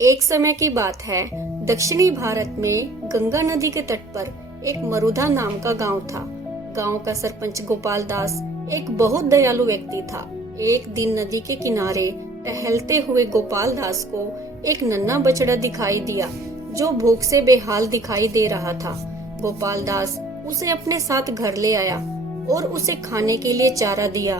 एक समय की बात है, दक्षिणी भारत में गंगा नदी के तट पर एक मरुधा नाम का गांव था। गांव का सरपंच गोपाल दास एक बहुत दयालु व्यक्ति था। एक दिन नदी के किनारे टहलते हुए गोपाल दास को एक नन्हा बछड़ा दिखाई दिया जो भूख से बेहाल दिखाई दे रहा था। गोपाल दास उसे अपने साथ घर ले आया और उसे खाने के लिए चारा दिया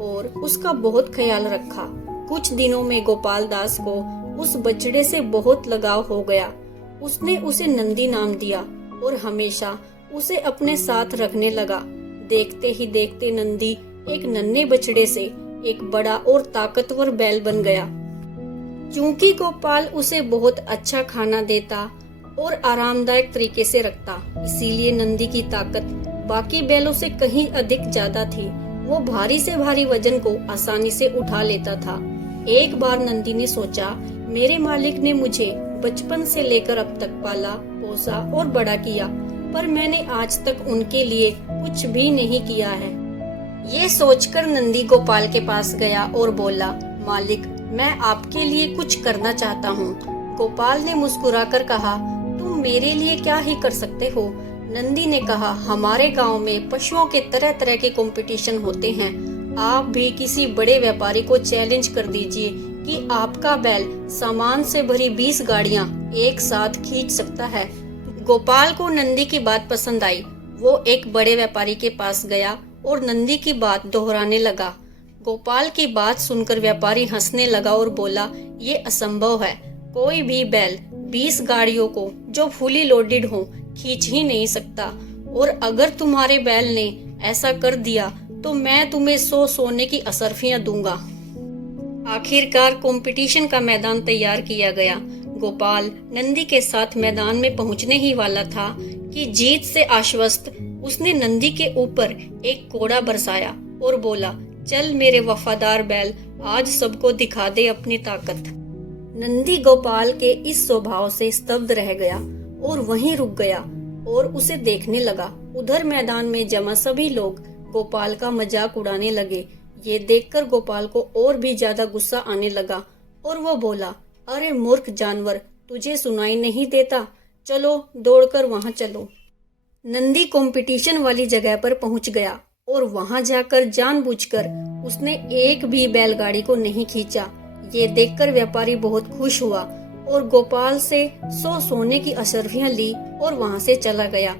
और उसका बहुत ख्याल रखा। कुछ दिनों में गोपाल दास को उस बछड़े से बहुत लगाव हो गया। उसने उसे नंदी नाम दिया और हमेशा उसे अपने साथ रखने लगा। देखते ही देखते नंदी एक नन्हे बछड़े से एक बड़ा और ताकतवर बैल बन गया। क्योंकि गोपाल उसे बहुत अच्छा खाना देता और आरामदायक तरीके से रखता, इसीलिए नंदी की ताकत बाकी बैलों से कहीं अधिक ज्यादा थी। वो भारी से भारी वजन को आसानी से उठा लेता था। एक बार नंदी ने सोचा, मेरे मालिक ने मुझे बचपन से लेकर अब तक पाला पोसा और बड़ा किया, पर मैंने आज तक उनके लिए कुछ भी नहीं किया है। ये सोचकर नंदी गोपाल के पास गया और बोला, मालिक, मैं आपके लिए कुछ करना चाहता हूँ। गोपाल ने मुस्कुराकर कहा, तुम मेरे लिए क्या ही कर सकते हो। नंदी ने कहा, हमारे गांव में पशुओं के तरह तरह के कंपटीशन होते हैं। आप भी किसी बड़े व्यापारी को चैलेंज कर दीजिए कि आपका बैल सामान से भरी 20 गाड़ियां एक साथ खींच सकता है। गोपाल को नंदी की बात पसंद आई। वो एक बड़े व्यापारी के पास गया और नंदी की बात दोहराने लगा। गोपाल की बात सुनकर व्यापारी हंसने लगा और बोला, ये असंभव है। कोई भी बैल 20 गाड़ियों को जो फुली लोडेड हो खींच ही नहीं सकता, और अगर तुम्हारे बैल ने ऐसा कर दिया तो मैं तुम्हें 100 सोने की असरफियां दूंगा। आखिरकार कंपटीशन का मैदान तैयार किया गया। गोपाल नंदी के साथ मैदान में पहुंचने ही वाला था कि जीत से आश्वस्त उसने नंदी के ऊपर एक कोड़ा बरसाया और बोला, चल मेरे वफादार बैल, आज सबको दिखा दे अपनी ताकत। नंदी गोपाल के इस स्वभाव से स्तब्ध रह गया और वहीं रुक गया और उसे देखने लगा। उधर मैदान में जमा सभी लोग गोपाल का मजाक उड़ाने लगे। ये देखकर गोपाल को और भी ज्यादा गुस्सा आने लगा और वो बोला, अरे मूर्ख जानवर, तुझे सुनाई नहीं देता? चलो दौड़कर वहां चलो। नंदी कंपटीशन वाली जगह पर पहुंच गया और वहां जाकर जानबूझकर उसने एक भी बैलगाड़ी को नहीं खींचा। ये देखकर व्यापारी बहुत खुश हुआ और गोपाल से 100 सोने की असरफियां ली और वहां से चला गया।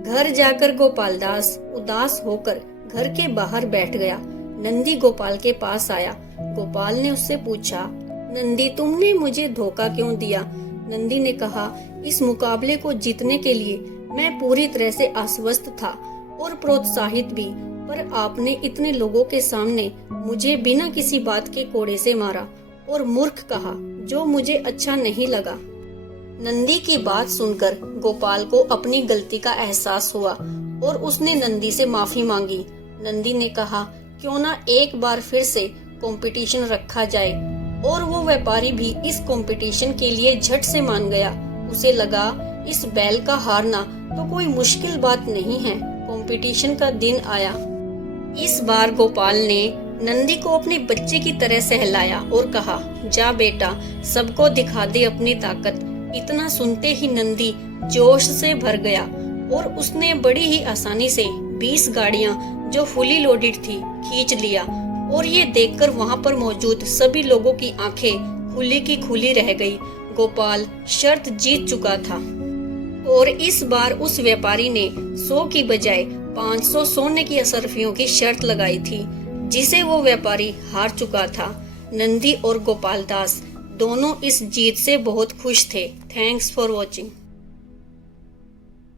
घर जाकर गोपाल दास उदास होकर घर के बाहर बैठ गया। नंदी गोपाल के पास आया। गोपाल ने उससे पूछा, नंदी, तुमने मुझे धोखा क्यों दिया? नंदी ने कहा, इस मुकाबले को जीतने के लिए मैं पूरी तरह से आश्वस्त था और प्रोत्साहित भी, पर आपने इतने लोगों के सामने मुझे बिना किसी बात के कोड़े से मारा और मूर्ख कहा, जो मुझे अच्छा नहीं लगा। नंदी की बात सुनकर गोपाल को अपनी गलती का एहसास हुआ और उसने नंदी से माफी मांगी। नंदी ने कहा, क्यों ना एक बार फिर से कंपटीशन रखा जाए, और वो व्यापारी भी इस कंपटीशन के लिए झट से मान गया। उसे लगा, इस बैल का हारना तो कोई मुश्किल बात नहीं है। कंपटीशन का दिन आया। इस बार गोपाल ने नंदी को अपने बच्चे की तरह सहलाया और कहा, जा बेटा, सबको दिखा दे अपनी ताकत। इतना सुनते ही नंदी जोश से भर गया और उसने बड़ी ही आसानी से 20 गाड़ियां जो फुली लोडेड थी खींच लिया, और ये देखकर वहां पर मौजूद सभी लोगों की आंखें खुली की खुली रह गई। गोपाल शर्त जीत चुका था और इस बार उस व्यापारी ने 100 की बजाय 500 सोने की असरफियों की शर्त लगाई थी, जिसे वो व्यापारी हार चुका था। नंदी और गोपाल दास दोनों इस जीत से बहुत खुश थे। Thanks for watching.